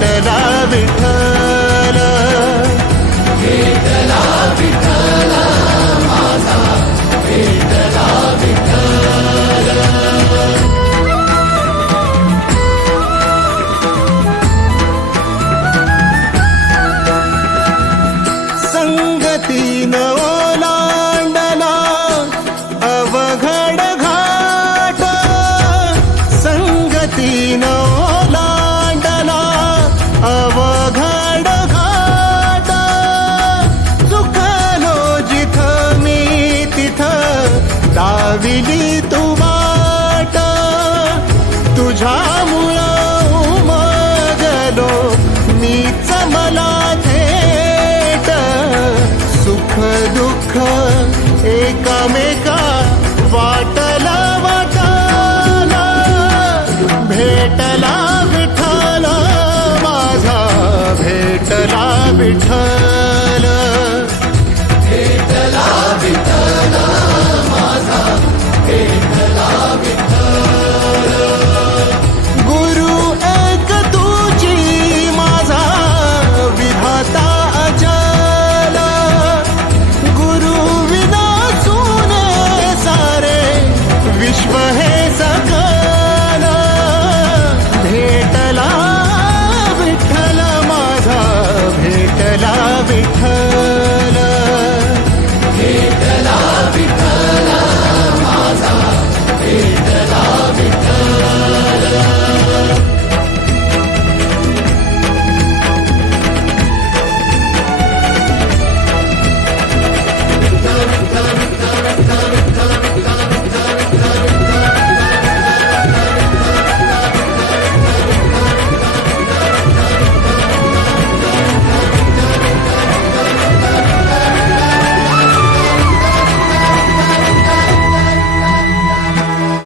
da da एकमेका वाटला वाटाला भेटला विठाला माझा भेटला विठ्ठल.